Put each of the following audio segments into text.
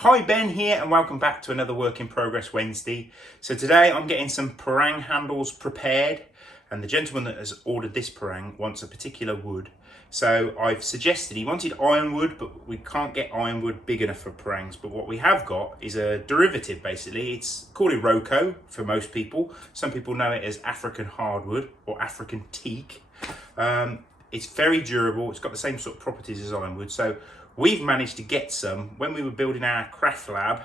Hi, Ben here and welcome back to another Work in Progress Wednesday. So today I'm getting some parang handles prepared, and the gentleman that has ordered this parang wants a particular wood. So I've suggested, he wanted ironwood, but we can't get ironwood big enough for parangs. But what we have got is a derivative basically. It's called Iroko for most people. Some people know it as African hardwood or African teak. It's very durable. It's got the same sort of properties as ironwood. So we've managed to get some. When we were building our craft lab,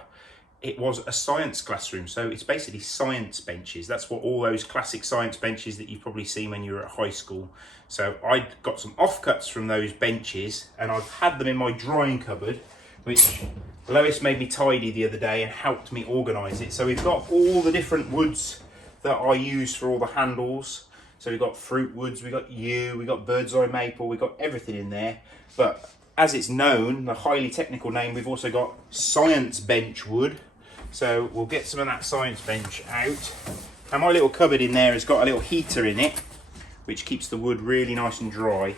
it was a science classroom. So it's basically science benches. That's what all those classic science benches that you've probably seen when you were at high school. So I got some offcuts from those benches and I've had them in my drying cupboard, which Lois made me tidy the other day and helped me organise it. So we've got all the different woods that I use for all the handles. So we've got fruit woods, we've got yew, we've got bird's eye maple, we've got everything in there. But as it's known, the highly technical name, we've also got science bench wood. So we'll get some of that science bench out. And my little cupboard in there has got a little heater in it, which keeps the wood really nice and dry.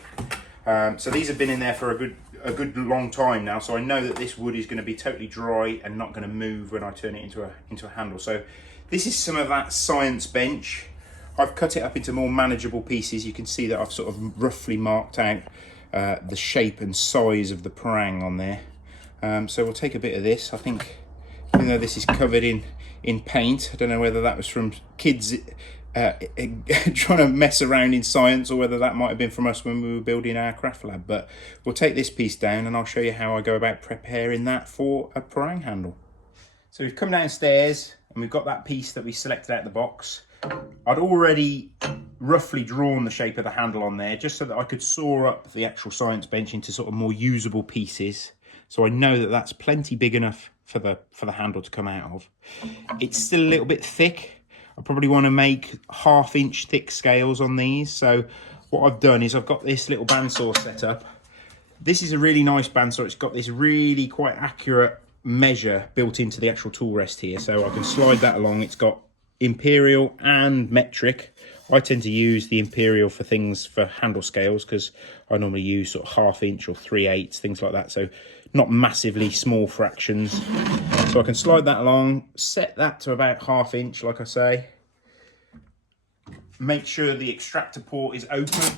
So these have been in there for a good long time now. So I know that this wood is going to be totally dry and not going to move when I turn it into a handle. So this is some of that science bench. I've cut it up into more manageable pieces. You can see that I've sort of roughly marked out the shape and size of the parang on there. So we'll take a bit of this. I think, even though this is covered in paint, I don't know whether that was from kids trying to mess around in science or whether that might have been from us when we were building our craft lab. But we'll take this piece down and I'll show you how I go about preparing that for a parang handle. So we've come downstairs and we've got that piece that we selected out of the box. I'd already roughly drawn the shape of the handle on there just so that I could saw up the actual science bench into sort of more usable pieces. So I know that that's plenty big enough for the handle to come out of. It's still a little bit thick. I probably want to make 1/2 inch thick scales on these. So what I've done is I've got this little bandsaw set up. This is a really nice bandsaw. It's got this really quite accurate measure built into the actual tool rest here. So I can slide that along. It's got imperial and metric. I tend to use the imperial for things for handle scales because I normally use sort of 1/2 inch or 3/8, things like that. So not massively small fractions. So I can slide that along, set that to about 1/2 inch, like I say. Make sure the extractor port is open,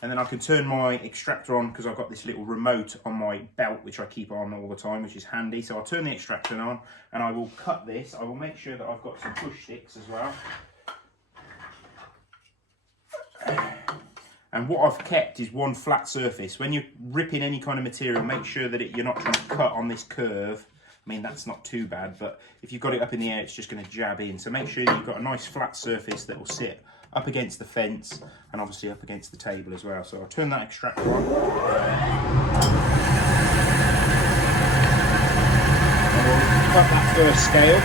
and then I can turn my extractor on because I've got this little remote on my belt which I keep on all the time, which is handy. So I'll turn the extractor on and I will cut this. I will make sure that I've got some push sticks as well. And what I've kept is one flat surface. When you're ripping any kind of material, make sure that you're not trying to cut on this curve. I mean, that's not too bad, but if you've got it up in the air, it's just going to jab in. So make sure you've got a nice flat surface that will sit up against the fence and obviously up against the table as well. So I'll turn that extractor on. And we'll cut that first scale.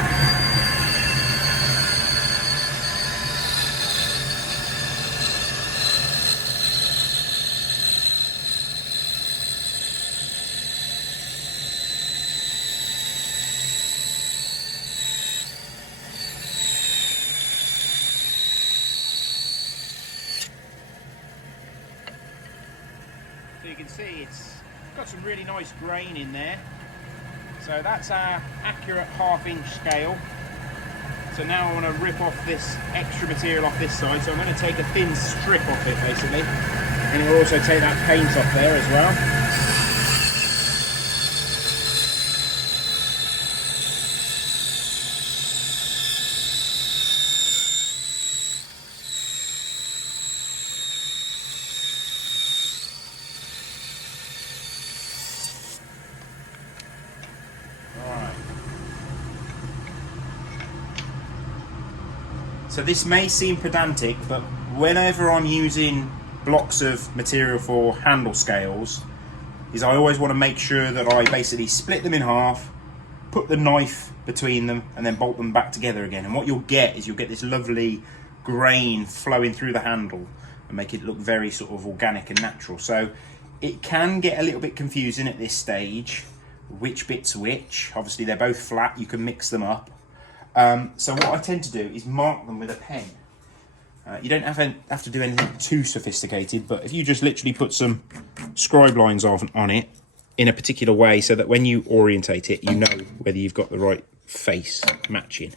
So you can see it's got some really nice grain in there. So that's our accurate 1/2 inch scale. So now I want to rip off this extra material off this side. So I'm going to take a thin strip off it basically. And it will also take that paint off there as well. So this may seem pedantic, but whenever I'm using blocks of material for handle scales, I always want to make sure that I basically split them in half, put the knife between them, and then bolt them back together again. And what you'll get is you'll get this lovely grain flowing through the handle and make it look very sort of organic and natural. So it can get a little bit confusing at this stage, which bit's which. Obviously they're both flat, you can mix them up. So what I tend to do is mark them with a pen. You don't have to do anything too sophisticated, but if you just literally put some scribe lines on it, in a particular way so that when you orientate it, you know whether you've got the right face matching.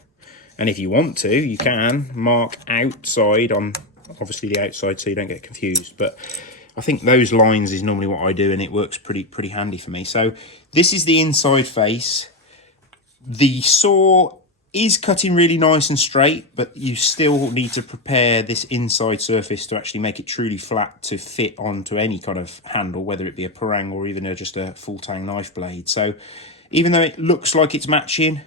And if you want to, you can mark outside on obviously the outside so you don't get confused. But I think those lines is normally what I do, and it works pretty handy for me. So this is the inside face. The saw is cutting really nice and straight, but you still need to prepare this inside surface to actually make it truly flat to fit onto any kind of handle, whether it be a parang or even just a full tang knife blade. So even though it looks like it's matching,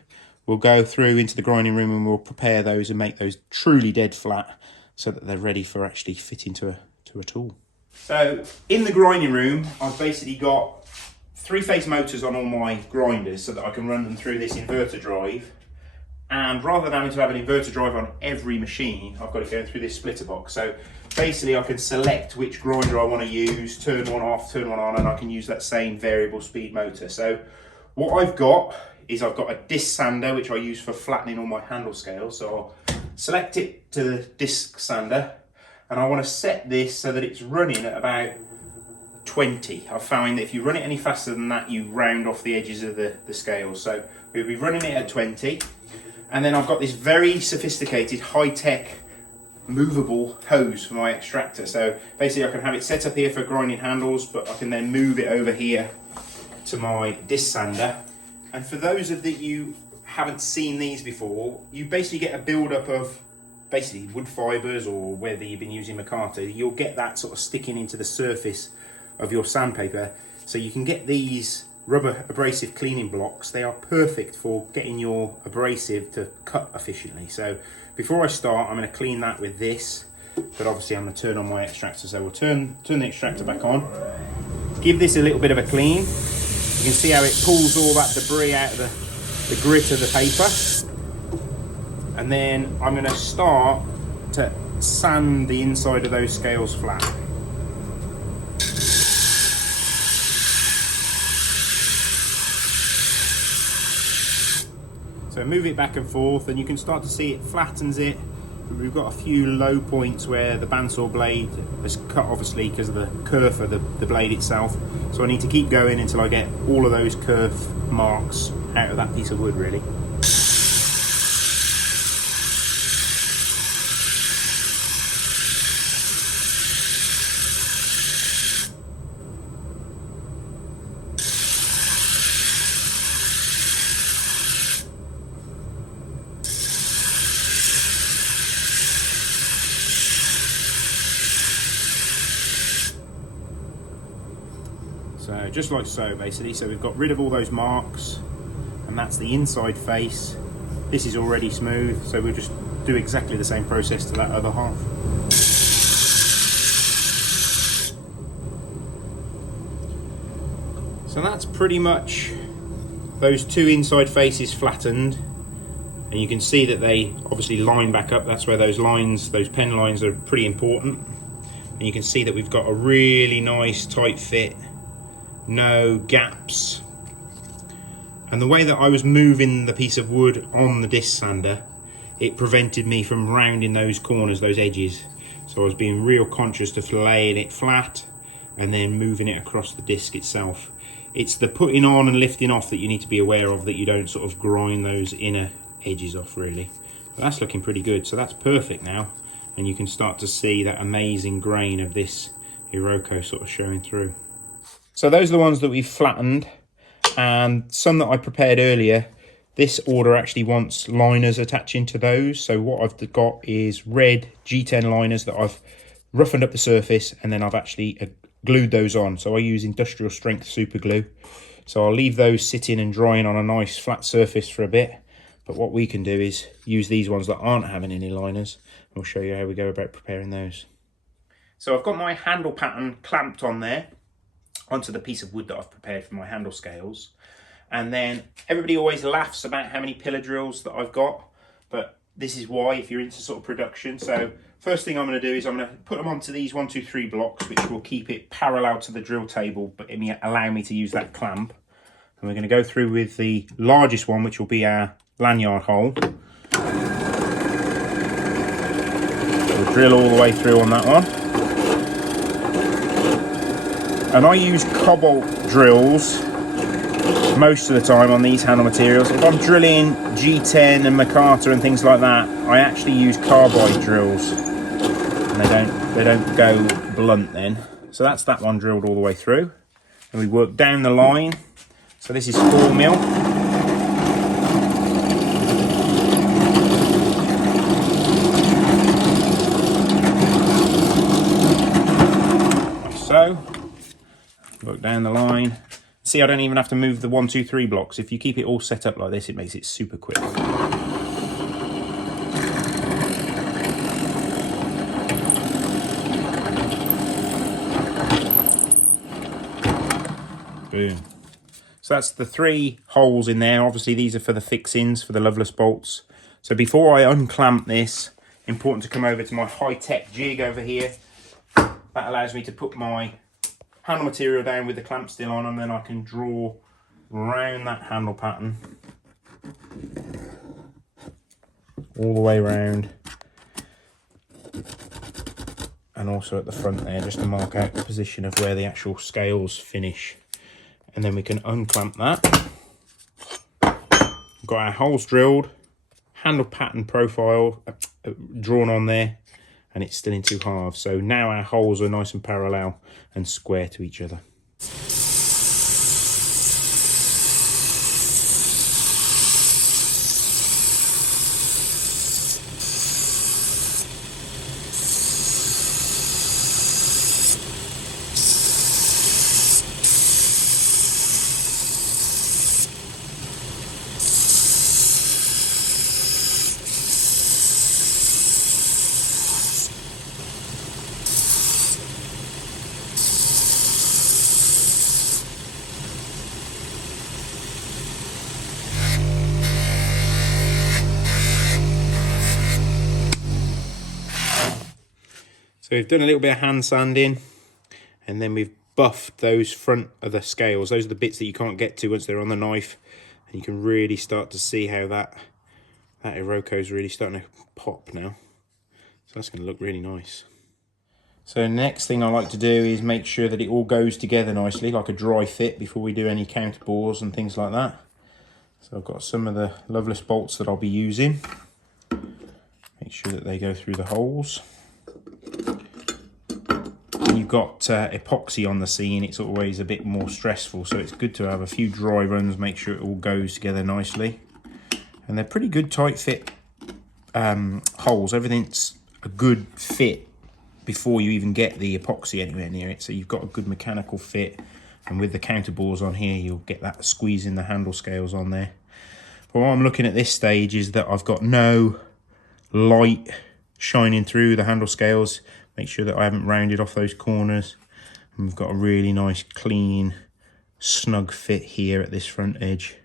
we'll go through into the grinding room and we'll prepare those and make those truly dead flat so that they're ready for actually fitting to a tool. So in the grinding room, I've basically got 3-phase motors on all my grinders so that I can run them through this inverter drive. And rather than having to have an inverter drive on every machine, I've got to go through this splitter box. So basically I can select which grinder I want to use, turn one off, turn one on, and I can use that same variable speed motor. So what I've got is I've got a disc sander, which I use for flattening all my handle scales. So I'll select it to the disc sander, and I want to set this so that it's running at about 20. I've found that if you run it any faster than that, you round off the edges of the scales. So we'll be running it at 20. And then I've got this very sophisticated, high-tech, movable hose for my extractor. So basically I can have it set up here for grinding handles, but I can then move it over here to my disc sander. And for those of you haven't seen these before, you basically get a build-up of basically wood fibres, or whether you've been using micarta, you'll get that sort of sticking into the surface of your sandpaper. So you can get these rubber abrasive cleaning blocks. They are perfect for getting your abrasive to cut efficiently. So before I start, I'm going to clean that with this, but obviously I'm going to turn on my extractor. So we'll turn the extractor back on, give this a little bit of a clean. You can see how it pulls all that debris out of the grit of the paper. And then I'm going to start to sand the inside of those scales flat. So move it back and forth, and you can start to see it flattens it. We've got a few low points where the bandsaw blade has cut, obviously because of the kerf of the blade itself. So I need to keep going until I get all of those kerf marks out of that piece of wood, really. So just like so, basically. So we've got rid of all those marks, and that's the inside face. This is already smooth, so we'll just do exactly the same process to that other half. So that's pretty much those two inside faces flattened, and you can see that they obviously line back up. That's where those lines, those pen lines, are pretty important. And you can see that we've got a really nice tight fit, no gaps. And the way that I was moving the piece of wood on the disc sander, it prevented me from rounding those corners, those edges. So I was being real conscious of laying it flat and then moving it across the disc itself. It's the putting on and lifting off that you need to be aware of, that you don't sort of grind those inner edges off, really. But that's looking pretty good, so that's perfect now. And you can start to see that amazing grain of this Iroko sort of showing through. So those are the ones that we've flattened, and some that I prepared earlier. This order actually wants liners attaching to those. So what I've got is red G10 liners that I've roughened up the surface, and then I've actually glued those on. So I use industrial strength super glue. So I'll leave those sitting and drying on a nice flat surface for a bit. But what we can do is use these ones that aren't having any liners. We'll show you how we go about preparing those. So I've got my handle pattern clamped on there, onto the piece of wood that I've prepared for my handle scales. And then everybody always laughs about how many pillar drills that I've got, but this is why, if you're into sort of production. So first thing I'm going to do is I'm going to put them onto these 1, 2, 3 blocks, which will keep it parallel to the drill table, but it allow me to use that clamp. And we're going to go through with the largest one, which will be our lanyard hole. We'll drill all the way through on that one. And I use cobalt drills most of the time on these handle materials. If I'm drilling G10 and Makata and things like that, I actually use carbide drills, and they don't go blunt then. So that's that one drilled all the way through, and we work down the line. So this is 4mm. Like so. Work down the line. See, I don't even have to move the 1, 2, 3 blocks. If you keep it all set up like this, it makes it super quick. Boom. So that's the 3 holes in there. Obviously, these are for the fixings, for the Loveless bolts. So before I unclamp this, important to come over to my high-tech jig over here. That allows me to put my handle material down with the clamp still on, and then I can draw around that handle pattern all the way around, and also at the front there, just to mark out the position of where the actual scales finish. And then we can unclamp that. We've got our holes drilled, handle pattern profile drawn on there, and it's still in 2 halves. So now our holes are nice and parallel and square to each other. So we've done a little bit of hand sanding, and then we've buffed those front of the scales. Those are the bits that you can't get to once they're on the knife, and you can really start to see how that Iroko is really starting to pop now. So that's going to look really nice. So next thing I like to do is make sure that it all goes together nicely, like a dry fit, before we do any counter bores and things like that. So I've got some of the Loveless bolts that I'll be using. Make sure that they go through the holes. When you've got epoxy on the scene, it's always a bit more stressful, so it's good to have a few dry runs, make sure it all goes together nicely. And they're pretty good tight fit holes. Everything's a good fit before you even get the epoxy anywhere near it, so you've got a good mechanical fit. And with the counter bores on here, you'll get that squeeze in the handle scales on there. But what I'm looking at this stage is that I've got no light shining through the handle scales. Make sure that I haven't rounded off those corners. And we've got a really nice, clean, snug fit here at this front edge.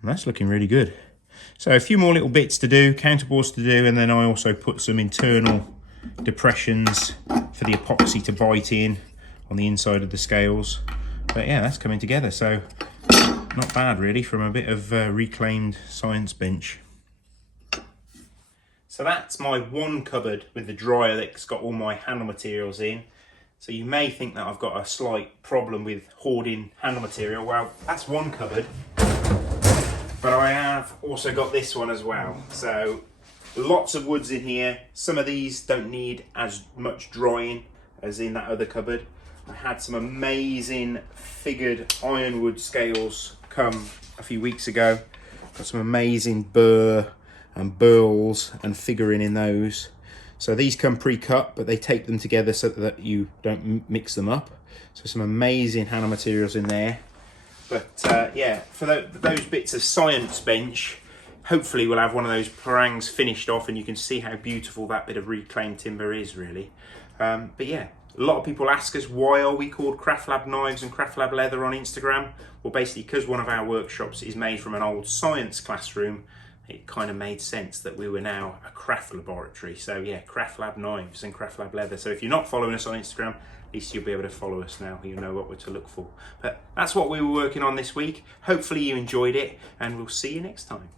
And that's looking really good. So a few more little bits to do, counterbores to do, and then I also put some internal depressions for the epoxy to bite in on the inside of the scales. But yeah, that's coming together. So not bad really, from a bit of reclaimed science bench. So that's my one cupboard with the dryer that's got all my handle materials in. So you may think that I've got a slight problem with hoarding handle material. Well, that's one cupboard, but I have also got this one as well. So lots of woods in here. Some of these don't need as much drying as in that other cupboard. I had some amazing figured ironwood scales come a few weeks ago. Got some amazing burr and burls and figuring in those. So these come pre-cut, but they tape them together so that you don't mix them up. So some amazing handle materials in there. But yeah, for those bits of science bench, hopefully we'll have one of those parangs finished off, and you can see how beautiful that bit of reclaimed timber is really. But yeah, a lot of people ask us, why are we called Craft Lab Knives and Craft Lab Leather on Instagram? Well, basically because one of our workshops is made from an old science classroom, it kind of made sense that we were now a craft laboratory. So yeah, Craft Lab Knives and Craft Lab Leather. So if you're not following us on Instagram, at least you'll be able to follow us now. You know what we're to look for. But that's what we were working on this week. Hopefully you enjoyed it, and we'll see you next time.